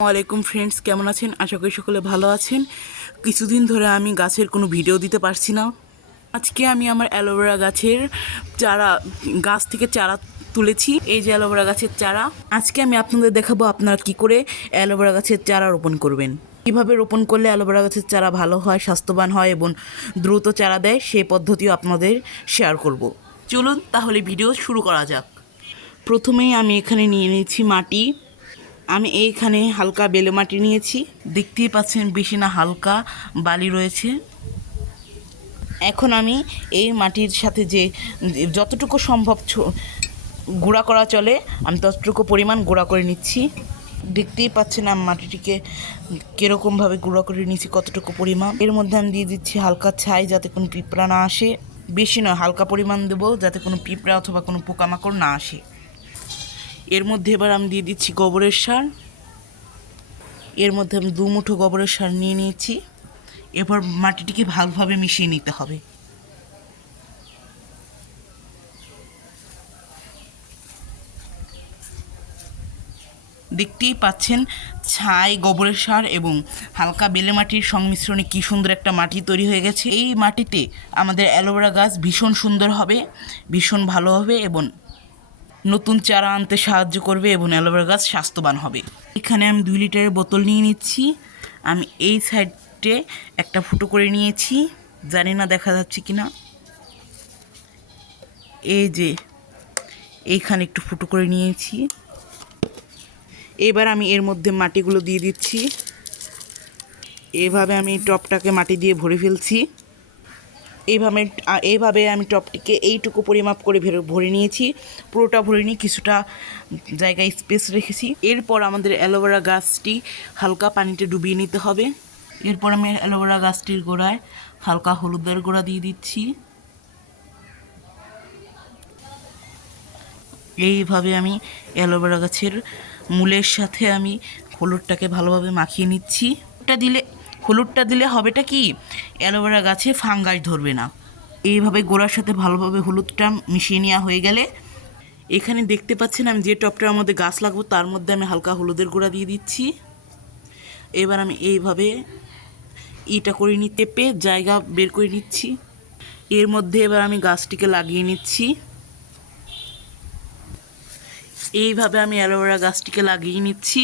ওয়ালাইকুম ফ্রেন্ডস, কেমন আছেন? আশা করি সকলে ভালো আছেন। কিছুদিন ধরে আমি গাছের কোনো ভিডিও দিতে পারছি না। আজকে আমি আমার অ্যালোভেরা গাছের গাছ থেকে চারা তুলেছি। এই যে অ্যালোভেরা গাছের চারা, আজকে আমি আপনাদের দেখাবো আপনারা কি করে অ্যালোভেরা গাছের চারা রোপণ করবেন। কীভাবে রোপণ করলে অ্যালোভেরা গাছের চারা ভালো হয়, স্বাস্থ্যবান হয় এবং দ্রুত চারা দেয়, সেই পদ্ধতিও আপনাদের শেয়ার করব। চলুন তাহলে ভিডিও শুরু করা যাক। প্রথমেই আমি এখানে নিয়ে নিয়েছি মাটি। আমি এইখানে হালকা বেলে মাটি নিয়েছি। দেখতেই পাচ্ছেন বেশি না হালকা বালি রয়েছে। এখন আমি এই মাটির সাথে যে যতটুকু সম্ভব গুঁড়া করা চলে আমি ততটুকু পরিমাণ গুঁড়া করে নিচ্ছি। দেখতেই পাচ্ছেন আমি মাটিটিকে কীরকমভাবে গুঁড়া করে নিচ্ছি, কতটুকু পরিমাণ। এর মধ্যে আমি দিয়ে দিচ্ছি হালকা ছাই, যাতে কোনো পিঁপড়া না আসে। বেশি নয়, হালকা পরিমাণ দেবো যাতে কোনো পিঁপড়া অথবা কোনো পোকামাকড় না আসে। এর মধ্যে এবার আমি দিয়ে দিচ্ছি গোবরের সার। এর মধ্যে আমি 2 মুঠো গোবরের সার নিয়ে নিয়েছি। এরপর মাটিটিকে ভালোভাবে মিশিয়ে নিতে হবে। দেখতেই পাচ্ছেন ছাই, গোবরের সার এবং হালকা বেলে মাটির সংমিশ্রণে কী সুন্দর একটা মাটি তৈরি হয়ে গেছে। এই মাটিতে আমাদের অ্যালোভেরা গাছ ভীষণ সুন্দর হবে, ভীষণ ভালো হবে এবং নতুন চারা আনতে সাহায্য করবে এবং অ্যালোভেরা গাছ স্বাস্থ্যবান হবে। এখানে আমি 2 লিটারের বোতল নিয়ে নিচ্ছি। আমি এই সাইডে একটা ফুটো করে নিয়েছি, জানি না দেখা যাচ্ছে কি না। এই যে এইখানে একটু ফুটো করে নিয়েছি। এবার আমি এর মধ্যে মাটিগুলো দিয়ে দিচ্ছি। এভাবে আমি টবটাকে মাটি দিয়ে ভরে ফেলছি। এইভাবে আমি টবটিকে এইটুকু পরিমাপ করে ভরে নিয়েছি। পুরোটা ভরে নিয়ে কিছুটা জায়গায় স্পেস রেখেছি। এরপর আমাদের অ্যালোভেরা গাছটি হালকা পানিতে ডুবিয়ে নিতে হবে। এরপর আমি অ্যালোভেরা গাছটির গোড়ায় হালকা হলুদের গুঁড়া দিয়ে দিচ্ছি। এইভাবে আমি অ্যালোভেরা গাছের মূলের সাথে আমি হলুদটাকে ভালোভাবে মাখিয়ে নিচ্ছি। হলুদটা দিলে হবেটা কি, অ্যালোভেরা গাছে ফাঙ্গাস ধরবে না। এইভাবে গোড়ার সাথে ভালোভাবে হলুদটা মিশিয়ে নেওয়া হয়ে গেলে, এখানে দেখতে পাচ্ছেন আমি যে টবটার মধ্যে গাছ লাগবো তার মধ্যে আমি হালকা হলুদের গুঁড়া দিয়ে দিচ্ছি। এবার আমি এইভাবে করে টেপে জায়গা বের করে নিচ্ছি। এর মধ্যে এবার আমি গাছটিকে লাগিয়ে নিচ্ছি। এইভাবে আমি অ্যালোভেরা গাছটিকে লাগিয়ে নিচ্ছি।